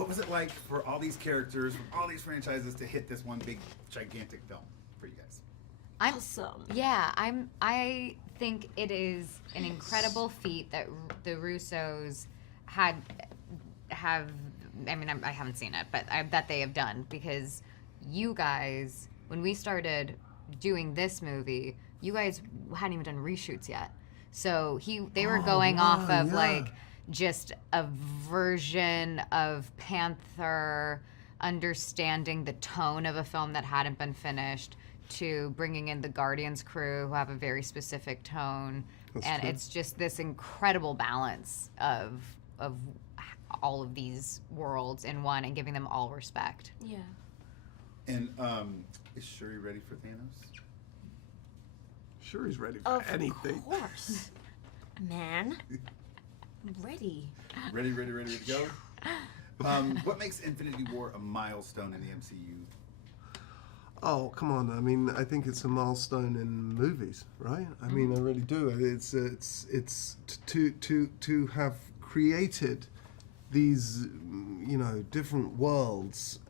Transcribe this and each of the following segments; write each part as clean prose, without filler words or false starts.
What was it like for all these characters from all these franchises to hit this one big, gigantic film for you guys? Awesome. Yeah, I think it is an incredible feat that the Russos have. I mean, I haven't seen it, but that they have done, because you guys, when we started doing this movie, you guys hadn't even done reshoots yet. So they were going off of like just a version of Panther, understanding the tone of a film that hadn't been finished, to bringing in the Guardians crew who have a very specific tone. That's true. It's just this incredible balance of all of these worlds in one, and giving them all respect. Yeah. And is Shuri ready for Thanos? Shuri's ready for anything. Of course. Man. I'm ready. Ready to go? What makes Infinity War a milestone in the MCU? Oh, come on. I mean, I think it's a milestone in movies, right? I mean, I really do. It's to have created these, different worlds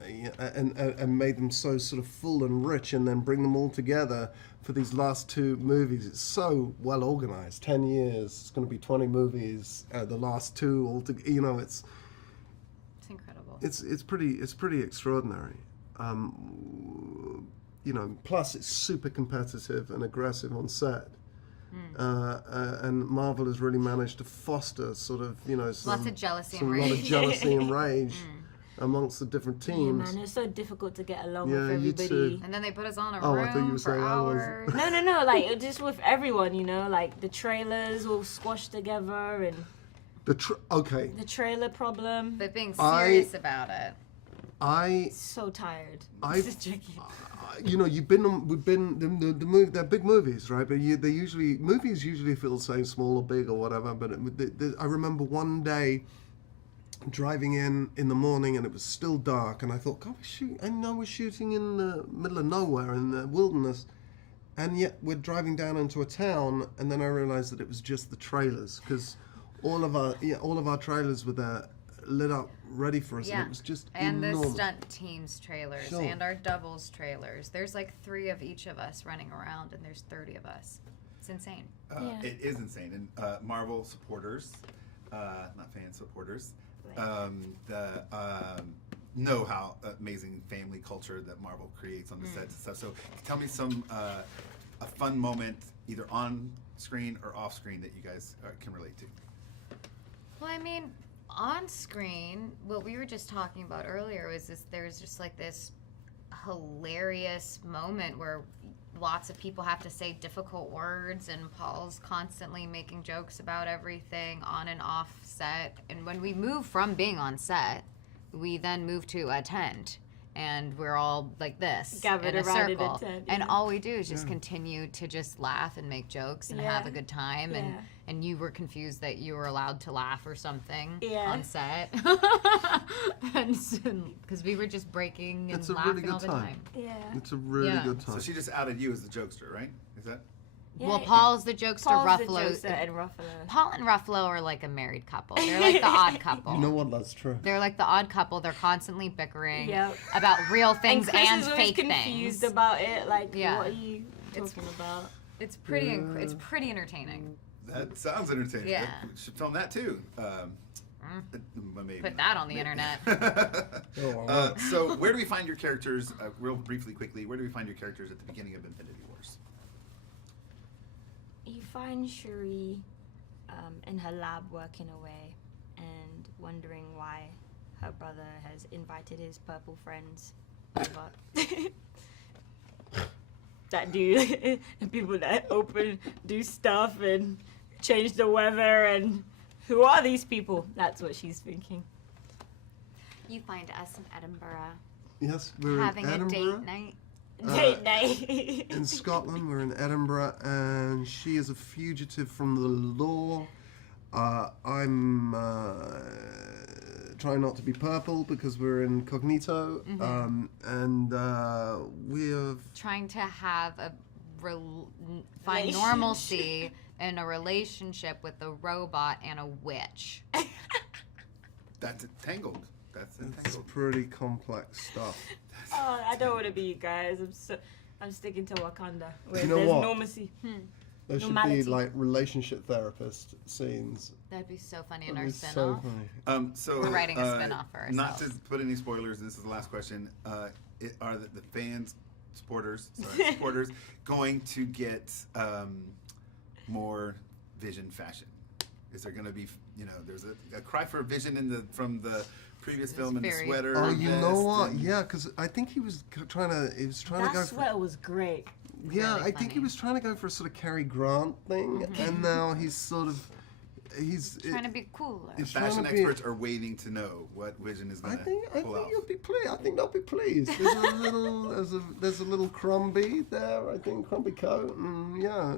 and made them so sort of full and rich, and then bring them all together for these last two movies. It's so well organized. 10 years, it's going to be 20 movies. The last two all together, it's incredible. It's pretty extraordinary. Plus it's super competitive and aggressive on set. And Marvel has really managed to foster sort of, lots of jealousy and rage. A lot of jealousy and rage amongst the different teams. Yeah, man, it's so difficult to get along with everybody. You too. And then they put us on a I thought you room were for saying hours. No, like just with everyone, like the trailers all squashed together, and the trailer problem. But being serious about it. So tired. We've been they're big movies, right? But movies usually feel the same, small or big or whatever. But I remember one day driving in the morning, and it was still dark, and I thought, God, we're shooting in the middle of nowhere in the wilderness, and yet we're driving down into a town, and then I realized that it was just the trailers, because all of our trailers were there, lit up, ready for us, and it was just enormous. The stunt team's trailers, and our doubles trailers. There's like 3 of each of us running around, and there's 30 of us. It's insane. It is insane. And Marvel supporters, not fans, supporters, know how amazing family culture that Marvel creates on the sets and stuff. So tell me a fun moment, either on screen or off screen, that you guys can relate to. Well, I mean, on screen, what we were just talking about earlier was there's just like this hilarious moment where lots of people have to say difficult words, and Paul's constantly making jokes about everything on and off set. And when we move from being on set, we then move to a tent, and we're all like this gathered in a around circle, in a tent, and all we do is just continue to just laugh and make jokes and have a good time. And you were confused that you were allowed to laugh or something on set, because we were just breaking and laughing all the time. Yeah, it's a really good time. So she just outed you as the jokester, right? Is that? Yeah, well, Paul's the jokester. Ruffalo. And Ruffalo. Paul and Ruffalo are like a married couple. They're like the odd couple. You know what? That's true. They're like the odd couple. They're constantly bickering about real things and fake things. Confused about it. Like, what are you talking about? It's pretty. It's pretty entertaining. That sounds entertaining. Yeah. We should film that too. Maybe put that on the internet. So where do we find your characters, real briefly, quickly, where do we find your characters at the beginning of Infinity Wars? You find Shuri in her lab working away and wondering why her brother has invited his purple friends over. That do people that do stuff and change the weather, and who are these people? That's what she's thinking. You find us in Edinburgh. Yes, we're having in Edinburgh. A date night. Date night. In Scotland, we're in Edinburgh, and she is a fugitive from the law. I'm trying not to be purple because we're incognito, and we're trying to have find normalcy in a relationship with a robot and a witch. That's Tangled. That's It's entangled. pretty complex stuff. Oh, I don't want to be you guys. I'm sticking to Wakanda, where You know there's what? normalcy. There should Normality. be like relationship therapist scenes. That'd be so funny in That'd our be spin-off. so funny. So We're writing a spin-off for Not to ourselves. put any spoilers, and this is the last question. Are the fans, supporters, going to get more Vision fashion? Is there going to be, there's a cry for Vision from the previous film in the very- sweater? Oh, you know vest, what? and- Yeah, because I think he was trying to That go. sweater was great. Yeah, really I think he funny. was trying to go for a sort of Cary Grant thing, and now he's sort of Trying to be cooler. The It's trying fashion to be- experts are waiting to know what Vision is going I to think pull out. you'll be pleased. I think they'll be pleased. There's a little there's a little Crombie there. I think Crombie coat, and yeah,